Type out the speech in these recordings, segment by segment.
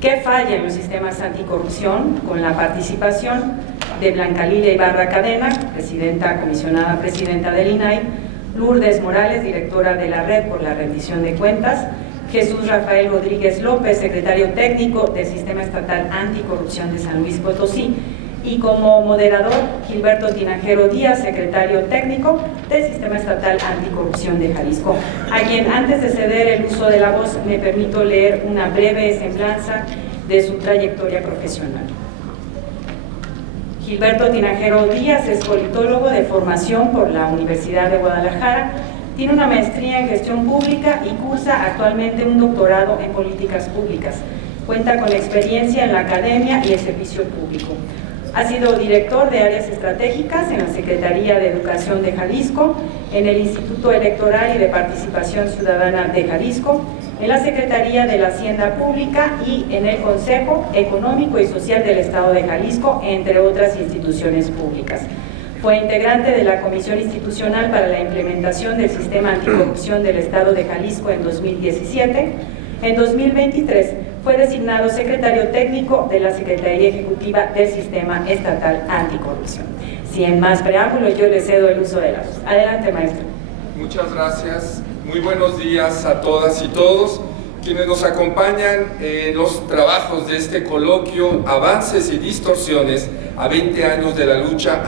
¿Qué falla en los sistemas anticorrupción? Con la participación de Blanca Lilia Ibarra Cadena, comisionada presidenta del INAI, Lourdes Morales, directora de la Red por la Rendición de Cuentas, Jesús Rafael Rodríguez López, secretario técnico del Sistema Estatal Anticorrupción de San Luis Potosí, y como moderador, Gilberto Tinajero Díaz, secretario técnico del Sistema Estatal Anticorrupción de Jalisco, a quien, antes de ceder el uso de la voz, me permito leer una breve semblanza de su trayectoria profesional. Gilberto Tinajero Díaz es politólogo de formación por la Universidad de Guadalajara, tiene una maestría en gestión pública y cursa actualmente un doctorado en políticas públicas. Cuenta con experiencia en la academia y el servicio público. Ha sido director de áreas estratégicas en la Secretaría de Educación de Jalisco, en el Instituto Electoral y de Participación Ciudadana de Jalisco, en la Secretaría de la Hacienda Pública y en el Consejo Económico y Social del Estado de Jalisco, entre otras instituciones públicas. Fue integrante de la Comisión Institucional para la Implementación del Sistema Anticorrupción del Estado de Jalisco en 2017. En 2023 fue designado secretario técnico de la Secretaría Ejecutiva del Sistema Estatal Anticorrupción. Sin más preámbulos, yo le cedo el uso de la voz. Adelante, maestro. Muchas gracias. Muy buenos días a todas y todos quienes nos acompañan en los trabajos de este coloquio Avances y Distorsiones a 20 años de la lucha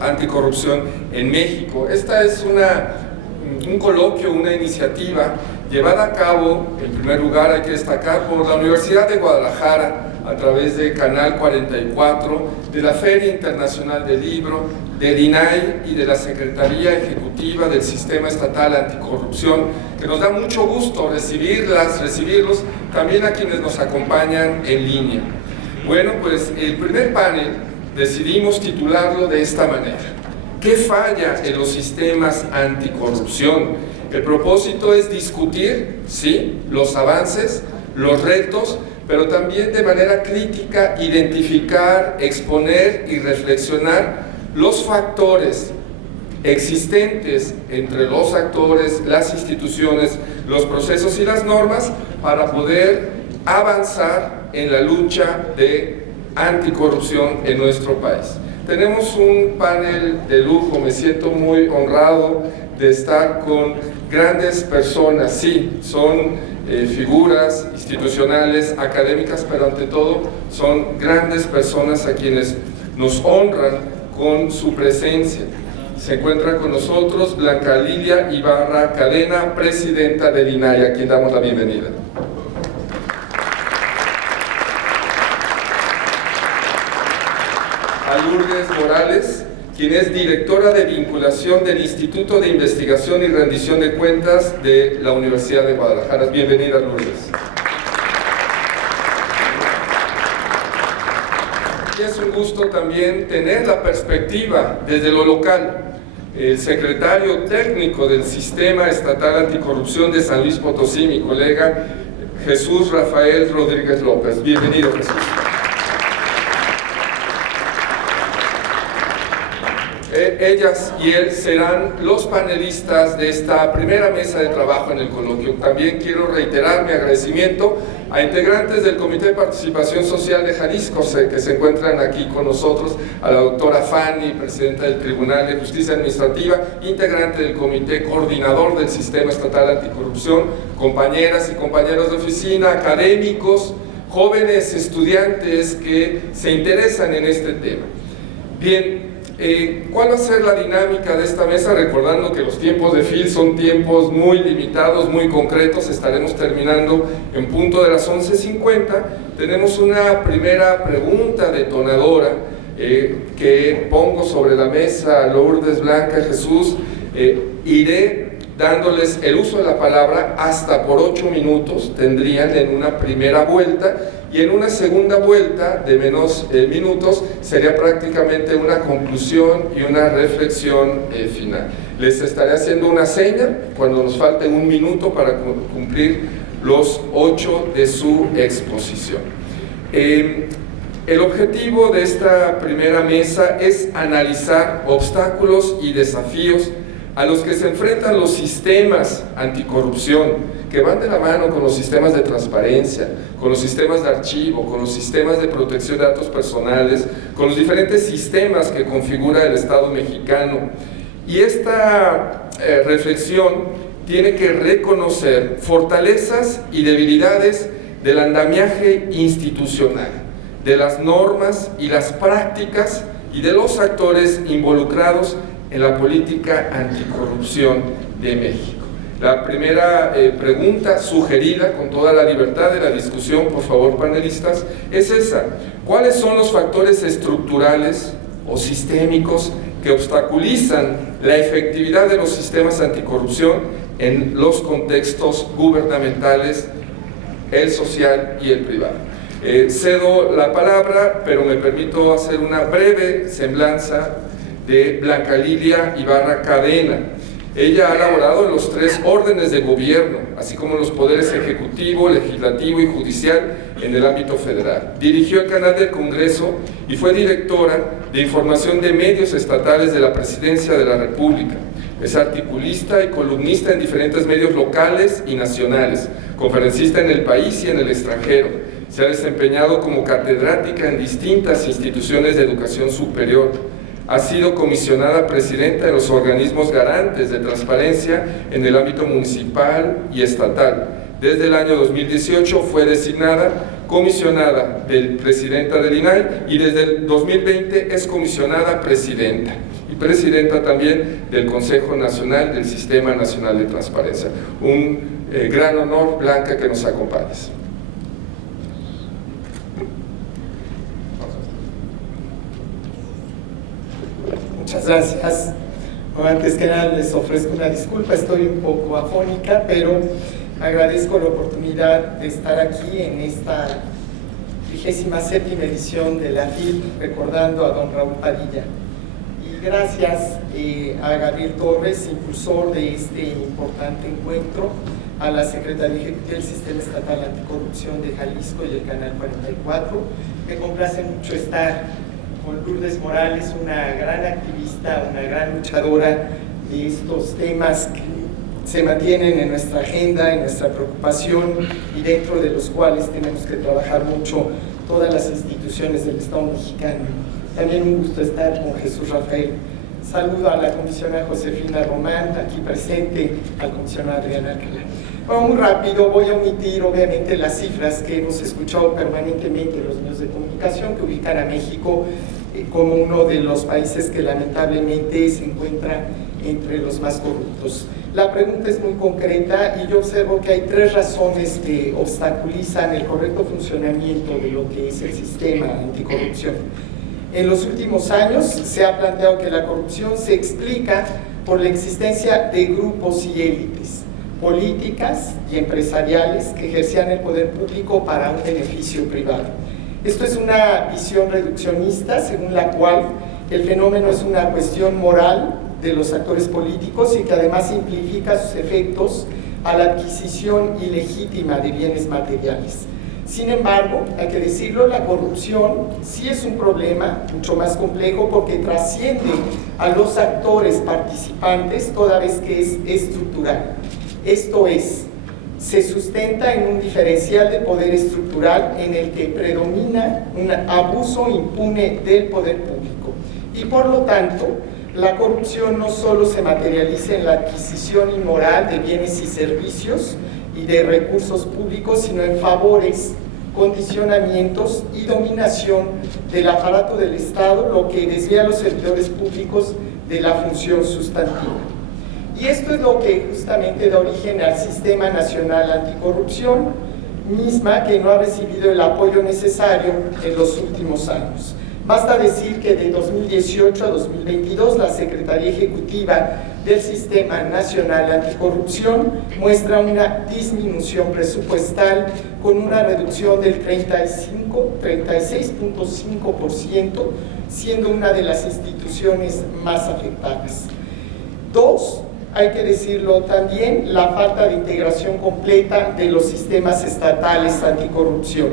anticorrupción en México. Esta es un coloquio, una iniciativa llevada a cabo, en primer lugar hay que destacar, por la Universidad de Guadalajara, a través de Canal 44, de la Feria Internacional del Libro, del INAI y de la Secretaría Ejecutiva del Sistema Estatal Anticorrupción, que nos da mucho gusto recibirlos, también a quienes nos acompañan en línea. Bueno, pues el primer panel decidimos titularlo de esta manera: ¿qué falla en los sistemas anticorrupción? El propósito es discutir, sí, los avances, los retos, pero también de manera crítica identificar, exponer y reflexionar los factores existentes entre los actores, las instituciones, los procesos y las normas para poder avanzar en la lucha de anticorrupción en nuestro país. Tenemos un panel de lujo, me siento muy honrado de estar con grandes personas, sí, son figuras institucionales, académicas, pero ante todo son grandes personas a quienes nos honran con su presencia. Se encuentra con nosotros Blanca Lilia Ibarra Cadena, presidenta del INAI, a quien damos la bienvenida. A Lourdes Morales, quien es directora de vinculación del Instituto de Investigación y Rendición de Cuentas de la Universidad de Guadalajara. Bienvenida, Lourdes. Y es un gusto también tener la perspectiva desde lo local. El secretario técnico del Sistema Estatal Anticorrupción de San Luis Potosí, mi colega Jesús Rafael Rodríguez López. Bienvenido, Jesús. Ellas y él serán los panelistas de esta primera mesa de trabajo en el coloquio. También quiero reiterar mi agradecimiento a integrantes del Comité de Participación Social de Jalisco que se encuentran aquí con nosotros, a la doctora Fanny, presidenta del Tribunal de Justicia Administrativa, integrante del Comité Coordinador del Sistema Estatal Anticorrupción, compañeras y compañeros de oficina, académicos, jóvenes estudiantes que se interesan en este tema. Bien, ¿cuál va a ser la dinámica de esta mesa? Recordando que los tiempos de FIL son tiempos muy limitados, muy concretos. Estaremos terminando en punto de las 11:50. Tenemos una primera pregunta detonadora que pongo sobre la mesa a Lourdes, Blanca, Jesús. Iré dándoles el uso de la palabra hasta por 8 minutos, tendrían en una primera vuelta, y en una segunda vuelta de menos minutos sería prácticamente una conclusión y una reflexión final. Les estaré haciendo una seña cuando nos falte 1 minuto para cumplir los 8 de su exposición. El objetivo de esta primera mesa es analizar obstáculos y desafíos a los que se enfrentan los sistemas anticorrupción, que van de la mano con los sistemas de transparencia, con los sistemas de archivo, con los sistemas de protección de datos personales, con los diferentes sistemas que configura el Estado mexicano. Y esta reflexión tiene que reconocer fortalezas y debilidades del andamiaje institucional, de las normas y las prácticas y de los actores involucrados en la política anticorrupción de México. La primera pregunta sugerida con toda la libertad de la discusión, por favor panelistas, es esa: ¿cuáles son los factores estructurales o sistémicos que obstaculizan la efectividad de los sistemas anticorrupción en los contextos gubernamentales, el social y el privado? Cedo la palabra, pero me permito hacer una breve semblanza de Blanca Lilia Ibarra Cadena. Ella ha laborado en los 3 órdenes de gobierno, así como en los poderes ejecutivo, legislativo y judicial en el ámbito federal. Dirigió el canal del Congreso y fue directora de información de medios estatales de la Presidencia de la República. Es articulista y columnista en diferentes medios locales y nacionales, conferencista en el país y en el extranjero. Se ha desempeñado como catedrática en distintas instituciones de educación superior. Ha sido comisionada presidenta de los organismos garantes de transparencia en el ámbito municipal y estatal. Desde el año 2018 fue designada comisionada del presidenta del INAI y desde el 2020 es comisionada presidenta y presidenta también del Consejo Nacional del Sistema Nacional de Transparencia. Un gran honor, Blanca, que nos acompañes. Muchas gracias. Antes que nada les ofrezco una disculpa, estoy un poco afónica, pero agradezco la oportunidad de estar aquí en esta 37ª edición de la FIL, recordando a don Raúl Padilla. Y gracias a Gabriel Torres, impulsor de este importante encuentro, a la Secretaría Ejecutiva del Sistema Estatal Anticorrupción de Jalisco y el Canal 44. Me complace mucho estar con Lourdes Morales, una gran activista, una gran luchadora de estos temas que se mantienen en nuestra agenda, en nuestra preocupación y dentro de los cuales tenemos que trabajar mucho todas las instituciones del Estado mexicano. También un gusto estar con Jesús Rafael. Saludo a la comisionada Josefina Román, aquí presente, al comisionado Adrián Alcalá. Bueno, muy rápido, voy a omitir obviamente las cifras que hemos escuchado permanentemente en los medios de comunicación que ubican a México como uno de los países que lamentablemente se encuentra entre los más corruptos. La pregunta es muy concreta y yo observo que hay 3 razones que obstaculizan el correcto funcionamiento de lo que es el sistema anticorrupción. En los últimos años se ha planteado que la corrupción se explica por la existencia de grupos y élites políticas y empresariales que ejercían el poder público para un beneficio privado. Esto es una visión reduccionista según la cual el fenómeno es una cuestión moral de los actores políticos y que además simplifica sus efectos a la adquisición ilegítima de bienes materiales. Sin embargo, hay que decirlo, la corrupción sí es un problema mucho más complejo porque trasciende a los actores participantes toda vez que es estructural. Esto es, se sustenta en un diferencial de poder estructural en el que predomina un abuso impune del poder público. Y por lo tanto, la corrupción no solo se materializa en la adquisición inmoral de bienes y servicios y de recursos públicos, sino en favores, condicionamientos y dominación del aparato del Estado, lo que desvía a los servidores públicos de la función sustantiva. Y esto es lo que justamente da origen al Sistema Nacional Anticorrupción, misma que no ha recibido el apoyo necesario en los últimos años. Basta decir que de 2018 a 2022 la Secretaría Ejecutiva del Sistema Nacional Anticorrupción muestra una disminución presupuestal con una reducción del 36.5%, siendo una de las instituciones más afectadas. 2. Hay que decirlo también, la falta de integración completa de los sistemas estatales anticorrupción.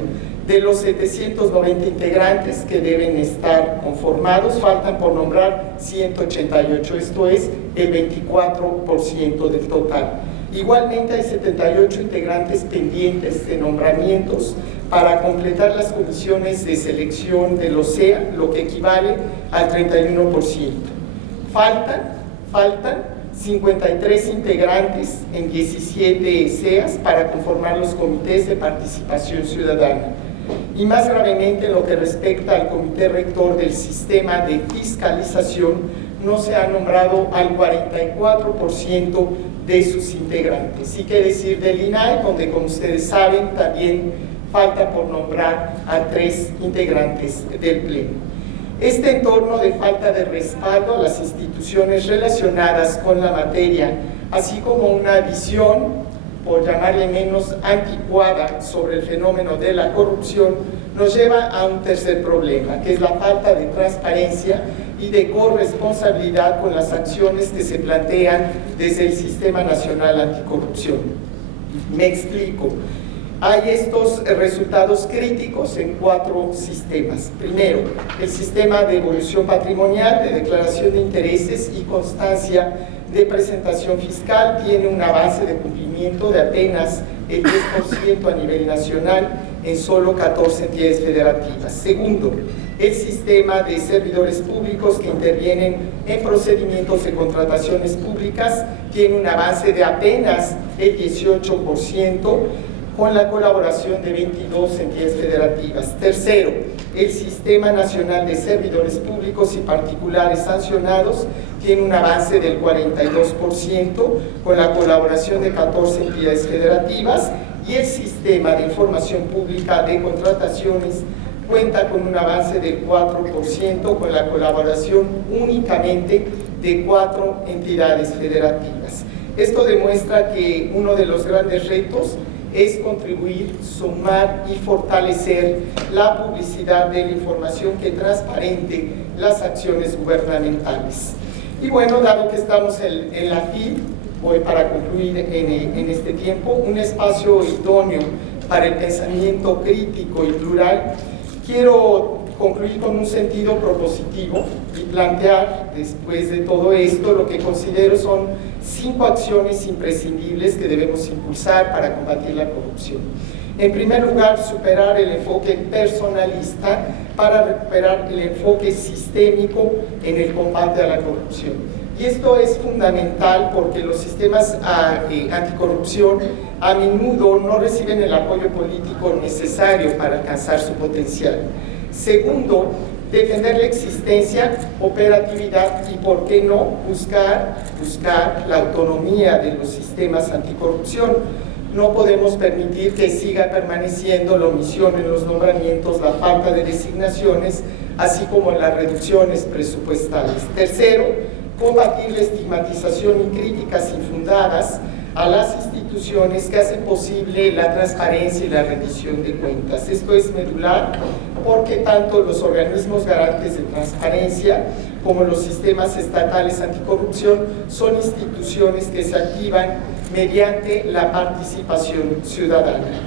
De los 790 integrantes que deben estar conformados, faltan por nombrar 188, esto es el 24% del total. Igualmente hay 78 integrantes pendientes de nombramientos para completar las comisiones de selección del OSEA, lo que equivale al 31%. Faltan 53 integrantes en 17 SEAs para conformar los comités de participación ciudadana. Y más gravemente, en lo que respecta al comité rector del sistema de fiscalización, no se ha nombrado al 44% de sus integrantes. Y qué decir del INAI, donde, como ustedes saben, también falta por nombrar a 3 integrantes del Pleno. Este entorno de falta de respaldo a las instituciones relacionadas con la materia, así como una visión, por llamarle menos anticuada, sobre el fenómeno de la corrupción, nos lleva a un tercer problema, que es la falta de transparencia y de corresponsabilidad con las acciones que se plantean desde el Sistema Nacional Anticorrupción. Me explico. Hay estos resultados críticos en 4 sistemas. Primero, el sistema de evolución patrimonial, de declaración de intereses y constancia de presentación fiscal tiene un avance de cumplimiento de apenas el 10% a nivel nacional en solo 14 entidades federativas. Segundo, el sistema de servidores públicos que intervienen en procedimientos de contrataciones públicas tiene un avance de apenas el 18%, con la colaboración de 22 entidades federativas. Tercero, el Sistema Nacional de Servidores Públicos y Particulares Sancionados tiene un avance del 42%, con la colaboración de 14 entidades federativas, y el Sistema de Información Pública de Contrataciones cuenta con un avance del 4%, con la colaboración únicamente de 4 entidades federativas. Esto demuestra que uno de los grandes retos es contribuir, sumar y fortalecer la publicidad de la información que transparente las acciones gubernamentales. Y bueno, dado que estamos en la FIL, voy para concluir en este tiempo, un espacio idóneo para el pensamiento crítico y plural, quiero concluir con un sentido propositivo y plantear, después de todo esto, lo que considero son 5 acciones imprescindibles que debemos impulsar para combatir la corrupción. En primer lugar, superar el enfoque personalista para recuperar el enfoque sistémico en el combate a la corrupción. Y esto es fundamental porque los sistemas anticorrupción a menudo no reciben el apoyo político necesario para alcanzar su potencial. Segundo, defender la existencia, operatividad y, por qué no, buscar la autonomía de los sistemas anticorrupción. No podemos permitir que siga permaneciendo la omisión en los nombramientos, la falta de designaciones, así como las reducciones presupuestales. Tercero, combatir la estigmatización y críticas infundadas a las instituciones que hacen posible la transparencia y la rendición de cuentas. Esto es medular porque tanto los organismos garantes de transparencia como los sistemas estatales anticorrupción son instituciones que se activan mediante la participación ciudadana.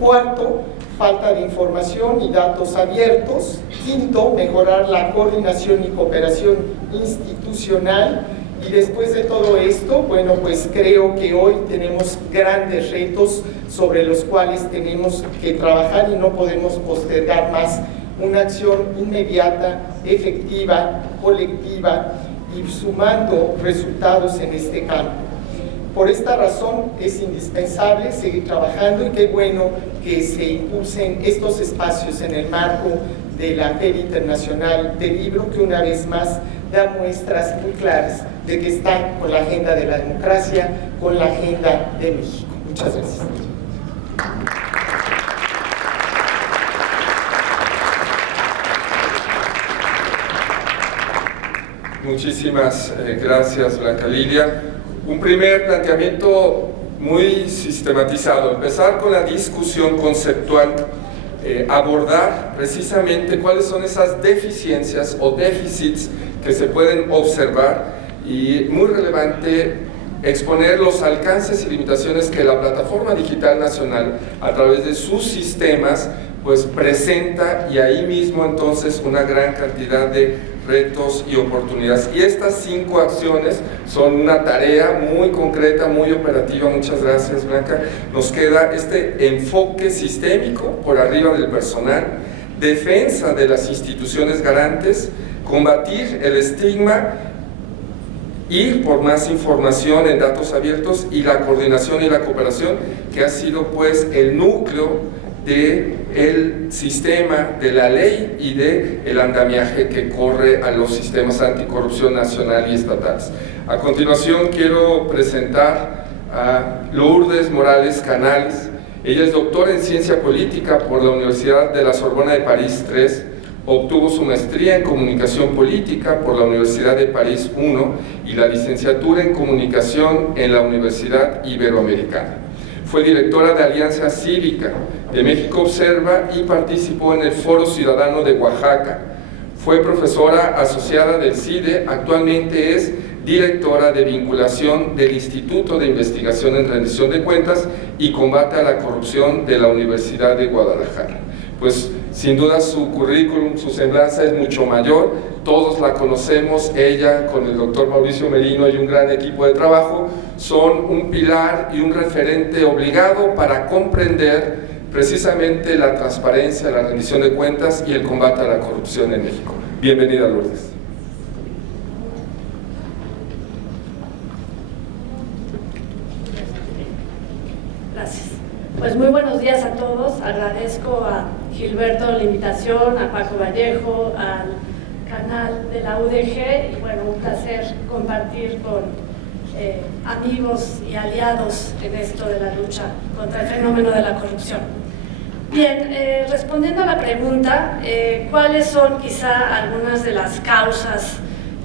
Cuarto, falta de información y datos abiertos. Quinto, mejorar la coordinación y cooperación institucional. Y después de todo esto, bueno, pues creo que hoy tenemos grandes retos sobre los cuales tenemos que trabajar y no podemos postergar más una acción inmediata, efectiva, colectiva y sumando resultados en este campo. Por esta razón es indispensable seguir trabajando y qué bueno que se impulsen estos espacios en el marco de la Feria Internacional del Libro, que una vez más da muestras muy claras de que está con la agenda de la democracia, con la agenda de México. Muchas gracias. Muchísimas gracias, Blanca Lilia. Un primer planteamiento muy sistematizado, empezar con la discusión conceptual, abordar precisamente cuáles son esas deficiencias o déficits que se pueden observar y, muy relevante, exponer los alcances y limitaciones que la Plataforma Digital Nacional, a través de sus sistemas, pues presenta y ahí mismo entonces una gran cantidad de retos y oportunidades. Y estas 5 acciones son una tarea muy concreta, muy operativa. Muchas gracias, Blanca. Nos queda este enfoque sistémico por arriba del personal, defensa de las instituciones garantes, combatir el estigma, ir por más información en datos abiertos y la coordinación y la cooperación, que ha sido pues el núcleo del sistema, de la ley y del andamiaje que corre a los sistemas anticorrupción nacional y estatales. A continuación quiero presentar a Lourdes Morales Canales. Ella es doctora en Ciencia Política por la Universidad de la Sorbona de París III, obtuvo su maestría en Comunicación Política por la Universidad de París I y la licenciatura en Comunicación en la Universidad Iberoamericana. Fue directora de Alianza Cívica de México Observa y participó en el Foro Ciudadano de Oaxaca. Fue profesora asociada del CIDE, actualmente es directora de vinculación del Instituto de Investigación en Rendición de Cuentas y Combate a la Corrupción de la Universidad de Guadalajara. Pues sin duda su currículum, su semblanza es mucho mayor, todos la conocemos, ella con el doctor Mauricio Merino y un gran equipo de trabajo son un pilar y un referente obligado para comprender precisamente la transparencia, la rendición de cuentas y el combate a la corrupción en México. Bienvenida, Lourdes. Gracias. Pues muy buenos días a todos. Agradezco a Gilberto la invitación, a Paco Vallejo, al canal de la UDG y bueno, un placer compartir con amigos y aliados en esto de la lucha contra el fenómeno de la corrupción. Bien, respondiendo a la pregunta, ¿cuáles son quizá algunas de las causas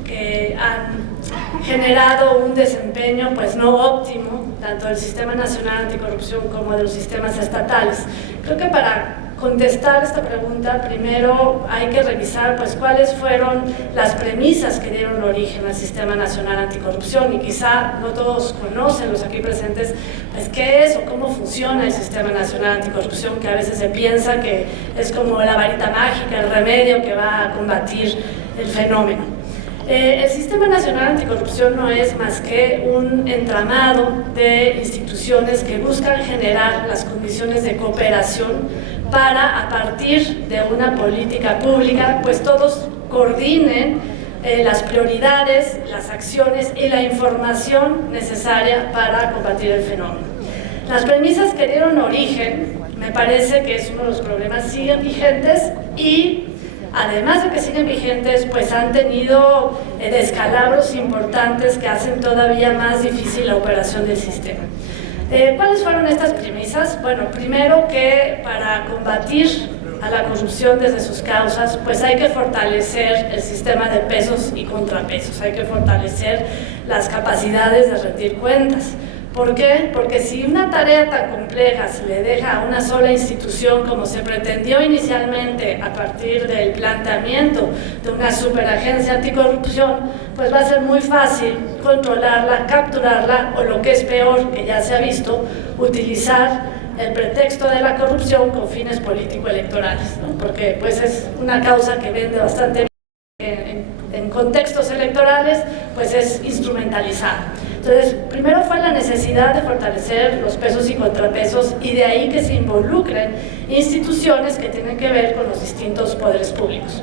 que han generado un desempeño pues no óptimo tanto del Sistema Nacional Anticorrupción como de los sistemas estatales? Creo que para contestar esta pregunta primero hay que revisar pues cuáles fueron las premisas que dieron origen al Sistema Nacional Anticorrupción, y quizá no todos conocen, los aquí presentes, pues qué es o cómo funciona el Sistema Nacional Anticorrupción, que a veces se piensa que es como la varita mágica, el remedio que va a combatir el fenómeno. El Sistema Nacional Anticorrupción no es más que un entramado de instituciones que buscan generar las condiciones de cooperación para, a partir de una política pública, pues todos coordinen las prioridades, las acciones y la información necesaria para combatir el fenómeno. Las premisas que dieron origen, me parece que es uno de los problemas, siguen vigentes y además de que siguen vigentes, pues han tenido descalabros importantes que hacen todavía más difícil la operación del sistema. ¿Cuáles fueron estas premisas? Bueno, primero que para combatir a la corrupción desde sus causas, pues hay que fortalecer el sistema de pesos y contrapesos, hay que fortalecer las capacidades de rendir cuentas. ¿Por qué? Porque si una tarea tan compleja se le deja a una sola institución, como se pretendió inicialmente a partir del planteamiento de una superagencia anticorrupción, pues va a ser muy fácil controlarla, capturarla o, lo que es peor, que ya se ha visto, utilizar el pretexto de la corrupción con fines político-electorales, ¿no? Porque pues es una causa que vende bastante bien en contextos electorales, pues es instrumentalizada. Entonces, primero fue la necesidad de fortalecer los pesos y contrapesos, y de ahí que se involucren instituciones que tienen que ver con los distintos poderes públicos.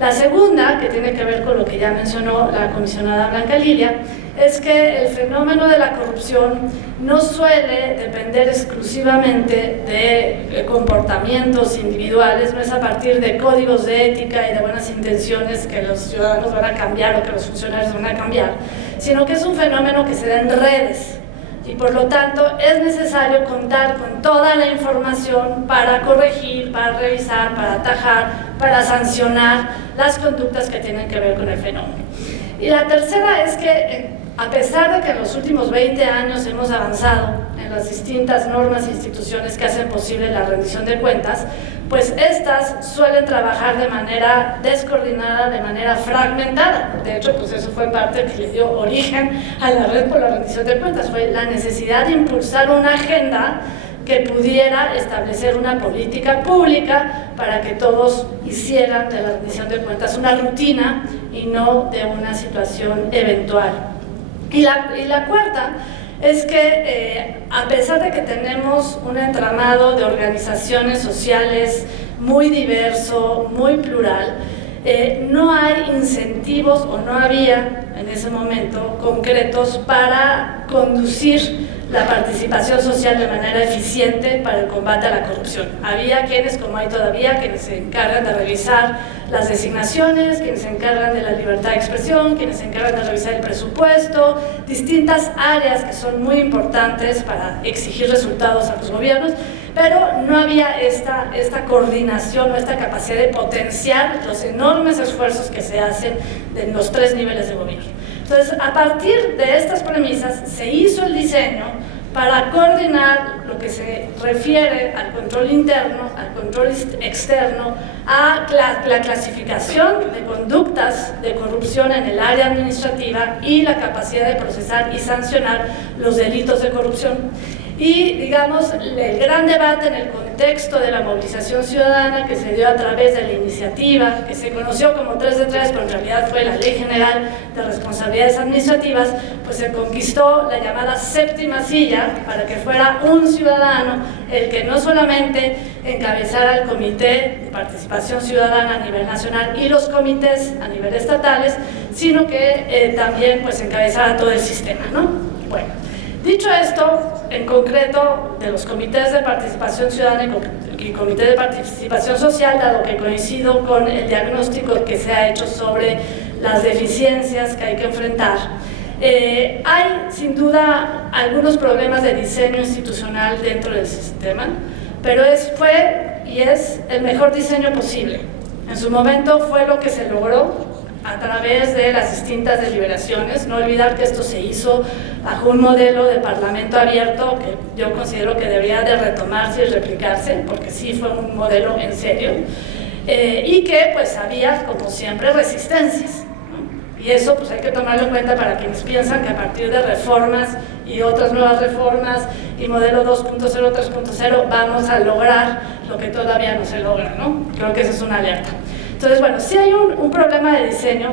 La segunda, que tiene que ver con lo que ya mencionó la comisionada Blanca Lilia, es que el fenómeno de la corrupción no suele depender exclusivamente de comportamientos individuales, no es a partir de códigos de ética y de buenas intenciones que los ciudadanos van a cambiar o que los funcionarios van a cambiar, sino que es un fenómeno que se da en redes y por lo tanto es necesario contar con toda la información para corregir, para revisar, para atajar, para sancionar las conductas que tienen que ver con el fenómeno. Y la tercera es que a pesar de que en los últimos 20 años hemos avanzado en las distintas normas e instituciones que hacen posible la rendición de cuentas, pues estas suelen trabajar de manera descoordinada, de manera fragmentada. De hecho, pues eso fue parte que le dio origen a la Red por la Rendición de Cuentas, fue la necesidad de impulsar una agenda que pudiera establecer una política pública para que todos hicieran de la rendición de cuentas una rutina y no de una situación eventual. Y la cuarta es que a pesar de que tenemos un entramado de organizaciones sociales muy diverso, muy plural, no hay incentivos o no había en ese momento concretos para conducir la participación social de manera eficiente para el combate a la corrupción. Había quienes, como hay todavía, quienes se encargan de revisar las designaciones, quienes se encargan de la libertad de expresión, quienes se encargan de revisar el presupuesto, distintas áreas que son muy importantes para exigir resultados a los gobiernos, pero no había esta coordinación o esta capacidad de potenciar los enormes esfuerzos que se hacen en los 3 niveles de gobierno. Entonces, a partir de estas premisas, se hizo el diseño para coordinar lo que se refiere al control interno, al control externo, a la clasificación de conductas de corrupción en el área administrativa y la capacidad de procesar y sancionar los delitos de corrupción. Y, digamos, el gran debate en el contexto de la movilización ciudadana que se dio a través de la iniciativa, que se conoció como 3 de 3, pero en realidad fue la Ley General de Responsabilidades Administrativas, pues se conquistó la llamada séptima silla para que fuera un ciudadano el que no solamente encabezara el Comité de Participación Ciudadana a nivel nacional y los comités a nivel estatales, sino que también pues encabezara todo el sistema, ¿no? Bueno, dicho esto, en concreto de los comités de participación ciudadana y comité de participación social, dado que coincido con el diagnóstico que se ha hecho sobre las deficiencias que hay que enfrentar, hay sin duda algunos problemas de diseño institucional dentro del sistema, pero fue y es el mejor diseño posible. En su momento fue lo que se logró a través de las distintas deliberaciones. No olvidar que esto se hizo bajo un modelo de parlamento abierto que yo considero que debería de retomarse y replicarse, porque sí fue un modelo en serio, y que pues había, como siempre, resistencias, ¿no? Y eso pues hay que tomarlo en cuenta para quienes piensan que a partir de reformas y otras nuevas reformas y modelo 2.0, 3.0 vamos a lograr lo que todavía no se logra, ¿no? Creo que esa es una alerta. Entonces, bueno, sí hay un problema de diseño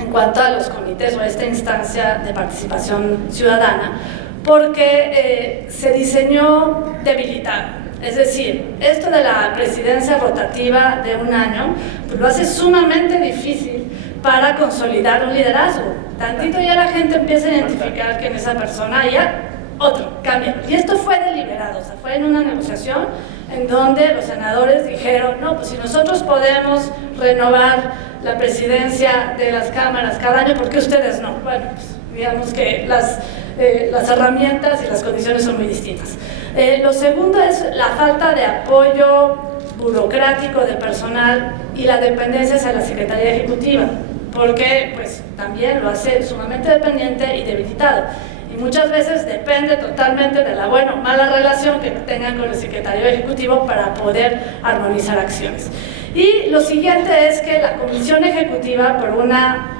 en cuanto a los comités o a esta instancia de participación ciudadana, porque se diseñó debilitado. Es decir, esto de la presidencia rotativa de un año, pues lo hace sumamente difícil para consolidar un liderazgo. Tantito ya la gente empieza a identificar que en esa persona ya otro, cambia. Y esto fue deliberado, o sea, fue en una negociación en donde los senadores dijeron, no, pues si nosotros podemos renovar la presidencia de las cámaras cada año, ¿por qué ustedes no? Bueno, pues digamos que las herramientas y las condiciones son muy distintas. Lo segundo es la falta de apoyo burocrático de personal y la dependencia hacia la Secretaría Ejecutiva, porque pues también lo hace sumamente dependiente y debilitado. Y muchas veces depende totalmente de la buena o mala relación que tengan con el secretario ejecutivo para poder armonizar acciones. Y lo siguiente es que la comisión ejecutiva, por una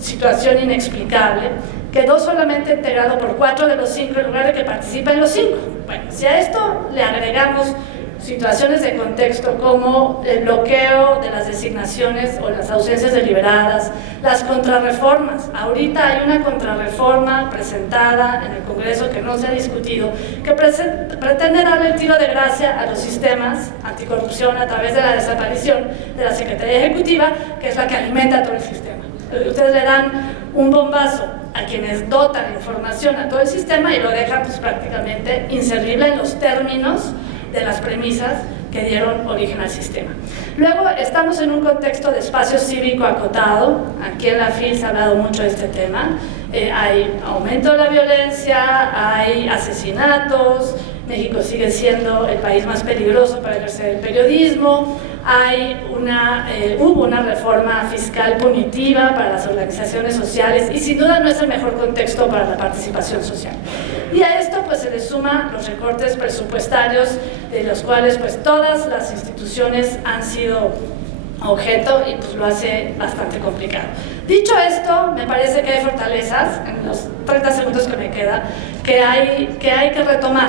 situación inexplicable, quedó solamente integrado por 4 de los 5 en lugar de que participen los 5. Bueno, si a esto le agregamos situaciones de contexto como el bloqueo de las designaciones o las ausencias deliberadas, las contrarreformas. Ahorita hay una contrarreforma presentada en el Congreso que no se ha discutido, que pretende darle el tiro de gracia a los sistemas anticorrupción a través de la desaparición de la Secretaría Ejecutiva, que es la que alimenta todo el sistema. Ustedes le dan un bombazo a quienes dotan información a todo el sistema y lo dejan pues, prácticamente inservible en los términos de las premisas que dieron origen al sistema. Luego estamos en un contexto de espacio cívico acotado. Aquí en la FIL se ha hablado mucho de este tema. Hay aumento de la violencia, hay asesinatos, México sigue siendo el país más peligroso para ejercer el periodismo, hubo una reforma fiscal punitiva para las organizaciones sociales y sin duda no es el mejor contexto para la participación social. Y a esto pues se le suman los recortes presupuestarios de los cuales pues todas las instituciones han sido objeto y pues lo hace bastante complicado. Dicho esto, me parece que hay fortalezas, en los 30 segundos que me queda, que hay que retomar.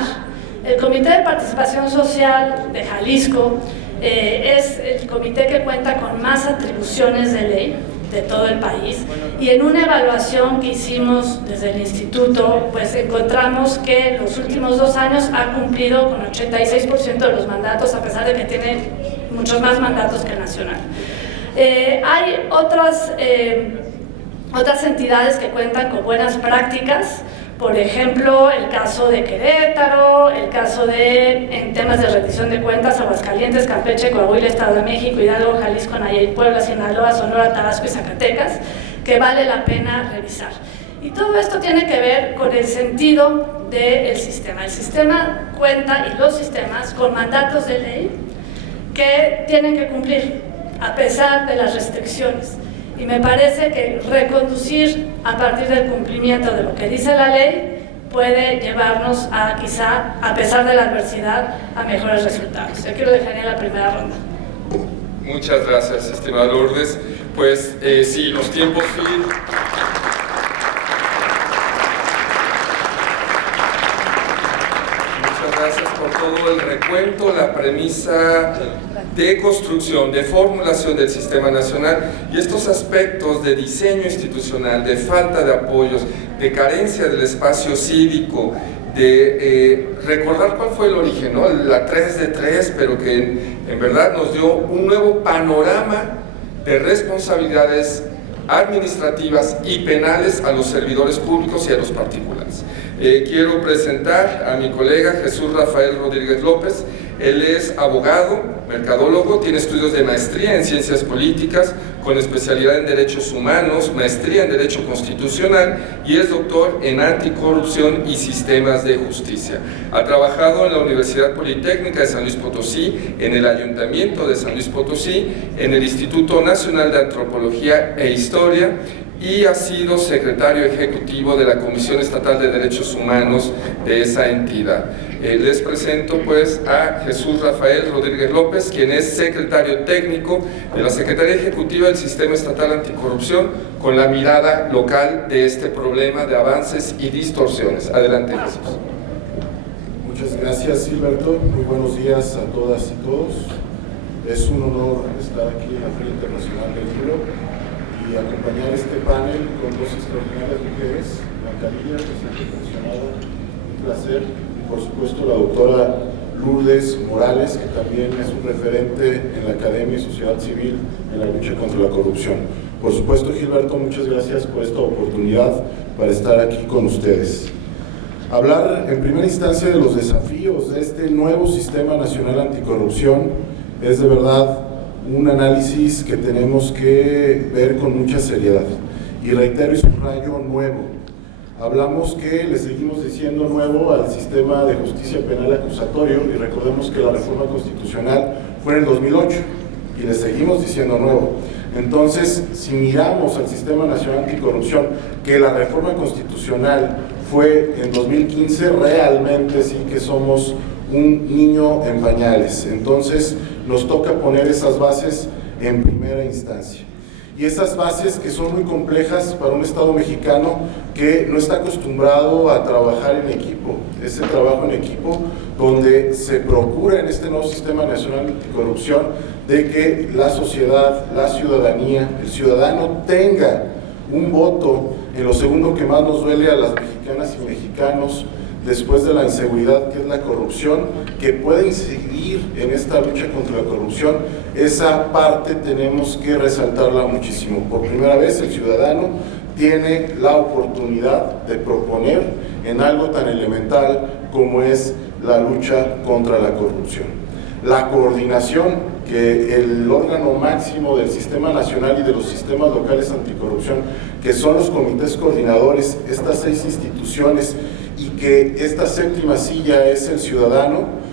El Comité de Participación Social de Jalisco es el comité que cuenta con más atribuciones de ley de todo el país, y en una evaluación que hicimos desde el instituto, pues encontramos que en los últimos 2 años ha cumplido con 86% de los mandatos, a pesar de que tiene muchos más mandatos que el nacional. Hay otras entidades que cuentan con buenas prácticas, por ejemplo, el caso de Querétaro, el caso en temas de rendición de cuentas, Aguascalientes, Campeche, Coahuila, Estado de México, Hidalgo, Jalisco, Nayarit, Puebla, Sinaloa, Sonora, Tabasco y Zacatecas, que vale la pena revisar. Y todo esto tiene que ver con el sentido del sistema. El sistema cuenta, y los sistemas, con mandatos de ley que tienen que cumplir, a pesar de las restricciones. Y me parece que reconducir a partir del cumplimiento de lo que dice la ley puede llevarnos a, quizá, a pesar de la adversidad, a mejores resultados. Yo quiero dejar en la primera ronda. Muchas gracias, estimada Lourdes. Pues sí, los tiempos sí. Muchas gracias por todo el recuento, la premisa de construcción, de formulación del Sistema Nacional y estos aspectos de diseño institucional, de falta de apoyos, de carencia del espacio cívico, de recordar cuál fue el origen, ¿no? La 3 de 3, pero que en verdad nos dio un nuevo panorama de responsabilidades administrativas y penales a los servidores públicos y a los particulares. Quiero presentar a mi colega Jesús Rafael Rodríguez López. Él es abogado, mercadólogo, tiene estudios de maestría en ciencias políticas, con especialidad en derechos humanos, maestría en derecho constitucional y es doctor en anticorrupción y sistemas de justicia. Ha trabajado en la Universidad Politécnica de San Luis Potosí, en el Ayuntamiento de San Luis Potosí, en el Instituto Nacional de Antropología e Historia, y ha sido secretario ejecutivo de la Comisión Estatal de Derechos Humanos de esa entidad. Les presento pues a Jesús Rafael Rodríguez López, quien es secretario técnico de la Secretaría Ejecutiva del Sistema Estatal Anticorrupción, con la mirada local de este problema de avances y distorsiones. Adelante, Jesús. Muchas gracias, Gilberto. Muy buenos días a todas y todos. Es un honor estar aquí en la Feria Internacional del Libro y acompañar este panel con dos extraordinarias mujeres, Blanca Lilia, recién mencionada, un placer, y por supuesto la doctora Lourdes Morales, que también es un referente en la academia y sociedad civil en la lucha contra la corrupción. Por supuesto, Gilberto, muchas gracias por esta oportunidad para estar aquí con ustedes. Hablar en primera instancia de los desafíos de este nuevo Sistema Nacional Anticorrupción es de verdad un análisis que tenemos que ver con mucha seriedad. Y reitero y subrayo nuevo. Hablamos que le seguimos diciendo nuevo al sistema de justicia penal acusatorio y recordemos que la reforma constitucional fue en el 2008 y le seguimos diciendo nuevo. Entonces, si miramos al Sistema Nacional Anticorrupción, que la reforma constitucional fue en 2015, realmente sí que somos un niño en pañales. Entonces, nos toca poner esas bases en primera instancia. Y esas bases que son muy complejas para un Estado mexicano que no está acostumbrado a trabajar en equipo. Ese trabajo en equipo donde se procura en este nuevo Sistema Nacional Anticorrupción de que la sociedad, la ciudadanía, el ciudadano tenga un voto en lo segundo que más nos duele a las mexicanas y mexicanos después de la inseguridad, que es la corrupción, que puede incidir en esta lucha contra la corrupción. Esa parte tenemos que resaltarla muchísimo. Por primera vez el ciudadano tiene la oportunidad de proponer en algo tan elemental como es la lucha contra la corrupción. La coordinación, que el órgano máximo del Sistema Nacional y de los sistemas locales anticorrupción, que son los comités coordinadores, estas 6 instituciones, y que esta séptima silla es el ciudadano,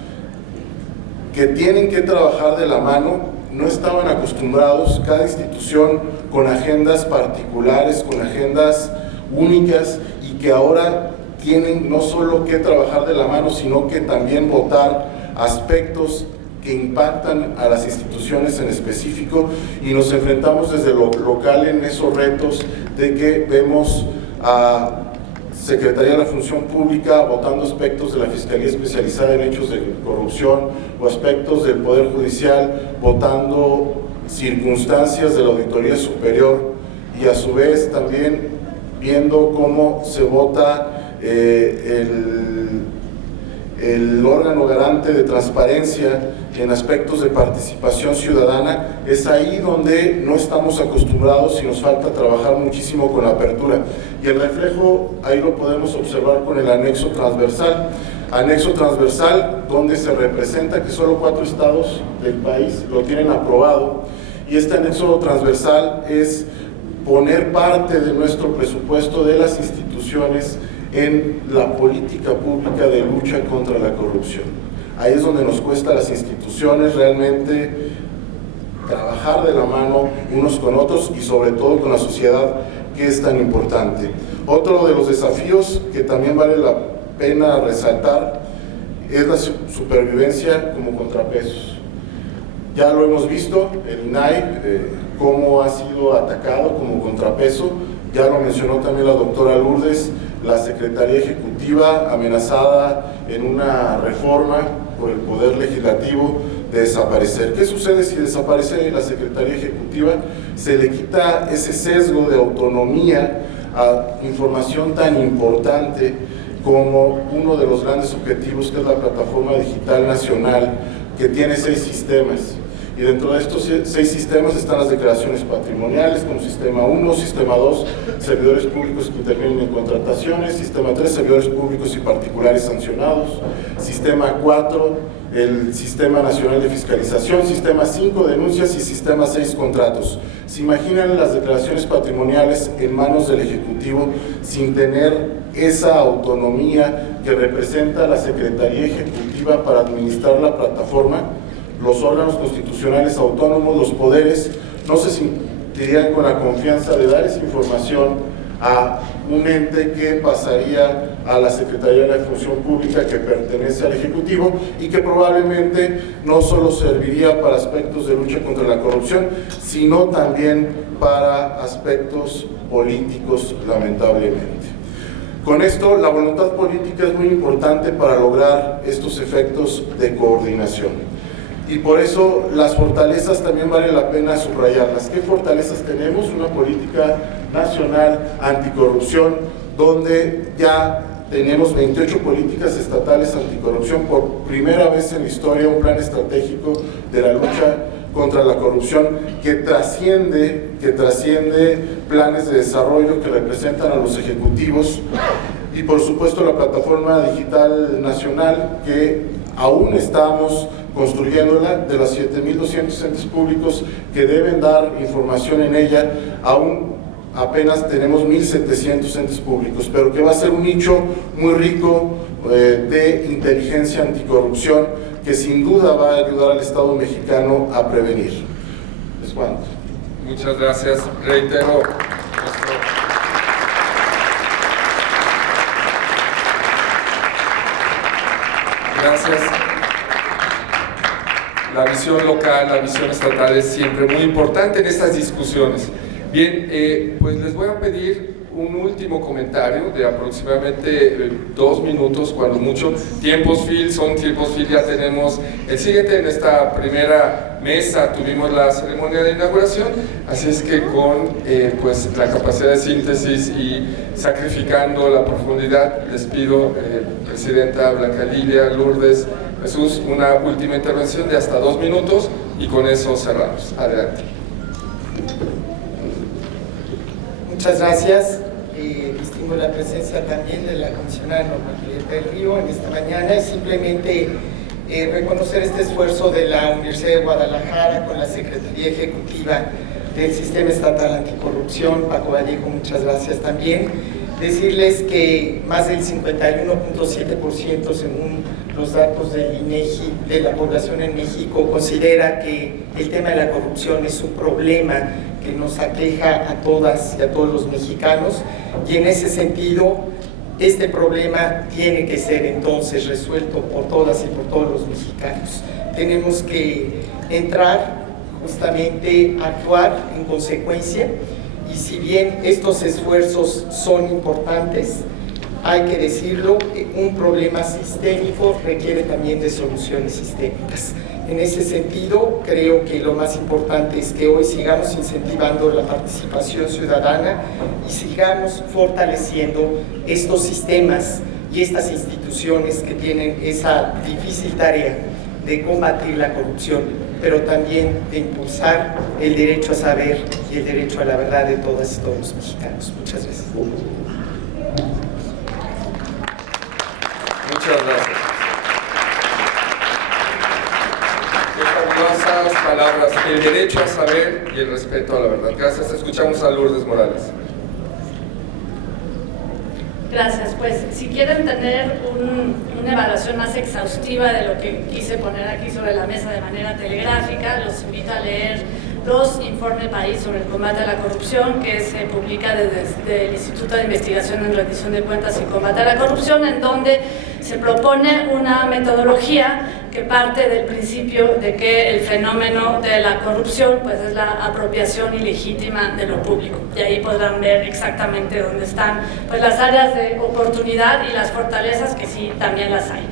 que tienen que trabajar de la mano. No estaban acostumbrados, cada institución con agendas particulares, con agendas únicas, y que ahora tienen no solo que trabajar de la mano, sino que también votar aspectos que impactan a las instituciones en específico, y nos enfrentamos desde lo local en esos retos de que vemos a Secretaría de la Función Pública votando aspectos de la Fiscalía Especializada en Hechos de Corrupción o aspectos del Poder Judicial votando circunstancias de la Auditoría Superior, y a su vez también viendo cómo se vota el órgano garante de transparencia en aspectos de participación ciudadana. Es ahí donde no estamos acostumbrados y nos falta trabajar muchísimo con la apertura. Y el reflejo ahí lo podemos observar con el anexo transversal. Anexo transversal donde se representa que solo 4 estados del país lo tienen aprobado, y este anexo transversal es poner parte de nuestro presupuesto de las instituciones en la política pública de lucha contra la corrupción. Ahí es donde nos cuesta a las instituciones realmente trabajar de la mano unos con otros y sobre todo con la sociedad, que es tan importante. Otro de los desafíos que también vale la pena resaltar es la supervivencia como contrapesos. Ya lo hemos visto, el INAI, cómo ha sido atacado como contrapeso, ya lo mencionó también la doctora Lourdes, la Secretaría Ejecutiva amenazada en una reforma por el Poder Legislativo de desaparecer. ¿Qué sucede si desaparece la Secretaría Ejecutiva? Se le quita ese sesgo de autonomía a información tan importante como uno de los grandes objetivos, que es la Plataforma Digital Nacional, que tiene 6 sistemas. Y dentro de estos 6 sistemas están las declaraciones patrimoniales como Sistema 1, Sistema 2, servidores públicos que intervienen en contrataciones, Sistema 3, servidores públicos y particulares sancionados, Sistema 4, el Sistema Nacional de Fiscalización, Sistema 5, denuncias, y Sistema 6, contratos. ¿Se imaginan las declaraciones patrimoniales en manos del Ejecutivo sin tener esa autonomía que representa la Secretaría Ejecutiva para administrar la plataforma? Los órganos constitucionales autónomos, los poderes, no se sentirían con la confianza de dar esa información a un ente que pasaría a la Secretaría de la Función Pública, que pertenece al Ejecutivo, y que probablemente no solo serviría para aspectos de lucha contra la corrupción, sino también para aspectos políticos, lamentablemente. Con esto, la voluntad política es muy importante para lograr estos efectos de coordinación. Y por eso las fortalezas también vale la pena subrayarlas. ¿Qué fortalezas tenemos? Una política nacional anticorrupción, donde ya tenemos 28 políticas estatales anticorrupción, por primera vez en la historia un plan estratégico de la lucha contra la corrupción que trasciende planes de desarrollo que representan a los ejecutivos, y por supuesto la Plataforma Digital Nacional, que aún estamos construyéndola, de los 7.200 entes públicos que deben dar información en ella. Aún apenas tenemos 1.700 entes públicos, pero que va a ser un nicho muy rico de inteligencia anticorrupción, que sin duda va a ayudar al Estado mexicano a prevenir. ¿Es cuánto? Muchas gracias. Reitero gracias. La visión local, la visión estatal es siempre muy importante en estas discusiones. Bien, pues les voy a pedir un último comentario de aproximadamente 2 minutos, cuando mucho. Tiempos FIL son tiempos FIL, ya tenemos el siguiente. En esta primera mesa tuvimos la ceremonia de inauguración, así es que con pues la capacidad de síntesis y sacrificando la profundidad, les pido, Presidenta Blanca Lilia, Lourdes, Jesús, una última intervención de hasta 2 minutos y con eso cerramos. Adelante. Muchas gracias. Distingo la presencia también de la comisionada Norma Julieta del Río en esta mañana, y simplemente reconocer este esfuerzo de la Universidad de Guadalajara con la Secretaría Ejecutiva del Sistema Estatal Anticorrupción. Paco Vallejo, muchas gracias también. Decirles que más del 51.7%, según los datos del INEGI, de la población en México, considera que el tema de la corrupción es un problema que nos aqueja a todas y a todos los mexicanos, y en ese sentido este problema tiene que ser entonces resuelto por todas y por todos los mexicanos. Tenemos que entrar justamente a actuar en consecuencia, y si bien estos esfuerzos son importantes, hay que decirlo, un problema sistémico requiere también de soluciones sistémicas. En ese sentido, creo que lo más importante es que hoy sigamos incentivando la participación ciudadana y sigamos fortaleciendo estos sistemas y estas instituciones que tienen esa difícil tarea de combatir la corrupción, pero también de impulsar el derecho a saber y el derecho a la verdad de todas y todos los mexicanos. Muchas gracias. Muchas gracias. Qué fabulosas palabras, el derecho a saber y el respeto a la verdad. Gracias, escuchamos a Lourdes Morales. Gracias, pues si quieren tener una evaluación más exhaustiva de lo que quise poner aquí sobre la mesa de manera telegráfica, los invito a leer los informes País sobre el combate a la corrupción que se publica desde el Instituto de Investigación en Rendición de Cuentas y Combate a la Corrupción, en donde se propone una metodología que parte del principio de que el fenómeno de la corrupción pues es la apropiación ilegítima de lo público, y ahí podrán ver exactamente dónde están pues las áreas de oportunidad y las fortalezas, que sí también las hay.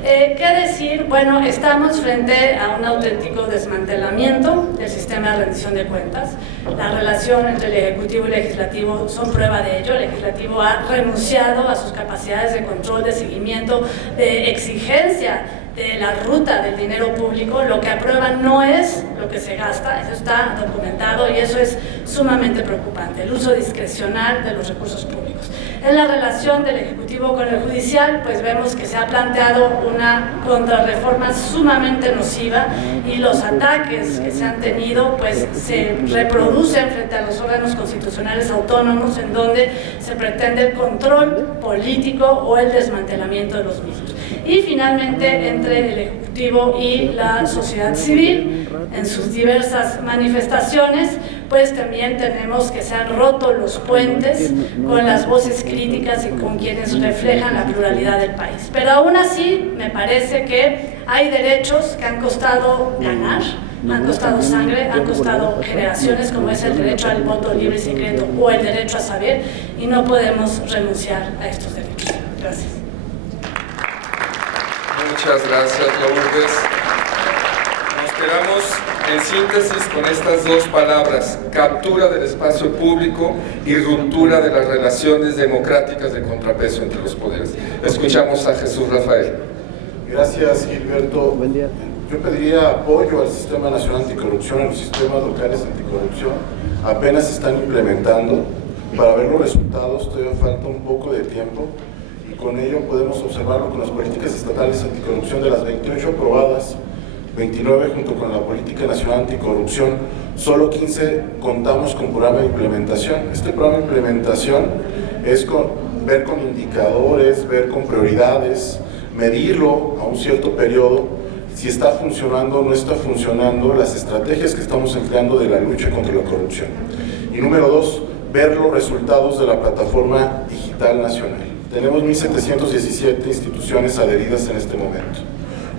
¿Qué decir? Bueno, estamos frente a un auténtico desmantelamiento del sistema de rendición de cuentas. La relación entre el Ejecutivo y el Legislativo son prueba de ello. El Legislativo ha renunciado a sus capacidades de control, de seguimiento, de exigencia de la ruta del dinero público. Lo que aprueban no es lo que se gasta, eso está documentado y eso es sumamente preocupante, el uso discrecional de los recursos públicos. En la relación del Ejecutivo con el Judicial, pues vemos que se ha planteado una contrarreforma sumamente nociva y los ataques que se han tenido pues se reproducen frente a los órganos constitucionales autónomos, en donde se pretende el control político o el desmantelamiento de los mismos. Y finalmente, entre el Ejecutivo y la sociedad civil, en sus diversas manifestaciones, pues también tenemos que se han roto los puentes con las voces críticas y con quienes reflejan la pluralidad del país. Pero aún así, me parece que hay derechos que han costado ganar, han costado sangre, han costado generaciones, como es el derecho al voto libre y secreto o el derecho a saber, y no podemos renunciar a estos derechos. Gracias. Muchas gracias, Lourdes. Nos quedamos en síntesis con estas dos palabras: captura del espacio público y ruptura de las relaciones democráticas de contrapeso entre los poderes. Escuchamos a Jesús Rafael. Gracias, Gilberto. Buen día. Yo pediría apoyo al Sistema Nacional Anticorrupción, a los sistemas locales anticorrupción. Apenas se están implementando. Para ver los resultados todavía falta un poco de tiempo, y con ello podemos observarlo con las políticas estatales anticorrupción. De las 28 aprobadas, 29 junto con la Política Nacional Anticorrupción, solo 15 contamos con programa de implementación. Este programa de implementación es ver con indicadores, ver con prioridades, medirlo a un cierto periodo, si está funcionando o no está funcionando las estrategias que estamos empleando de la lucha contra la corrupción. Y número 2, ver los resultados de la plataforma digital nacional. Tenemos 1.717 instituciones adheridas en este momento.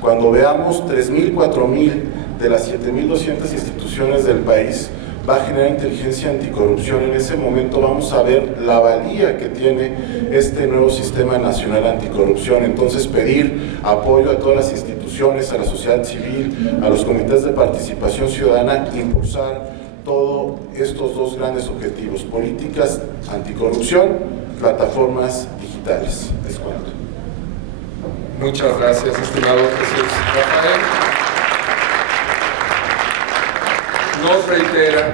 Cuando veamos 3.000, 4.000 de las 7.200 instituciones del país, va a generar inteligencia anticorrupción. En ese momento vamos a ver la valía que tiene este nuevo sistema nacional anticorrupción. Entonces, pedir apoyo a todas las instituciones, a la sociedad civil, a los comités de participación ciudadana, impulsar todos estos dos grandes objetivos: políticas anticorrupción, plataformas digitales. Es cuanto. Muchas gracias, estimado Jesús Rafael.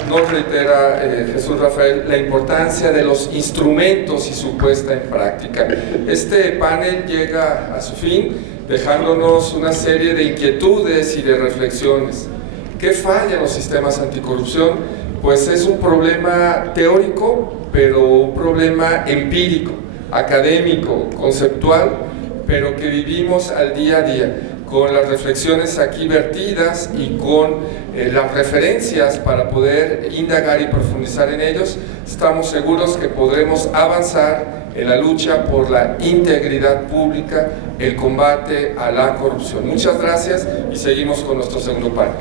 Nos reitera Jesús Rafael la importancia de los instrumentos y su puesta en práctica. Este panel llega a su fin dejándonos una serie de inquietudes y de reflexiones. ¿Qué falla en los sistemas anticorrupción? Pues es un problema teórico, pero un problema empírico, académico, conceptual, pero que vivimos al día a día, con las reflexiones aquí vertidas y con las referencias para poder indagar y profundizar en ellos. Estamos seguros que podremos avanzar en la lucha por la integridad pública, el combate a la corrupción. Muchas gracias y seguimos con nuestro segundo panel.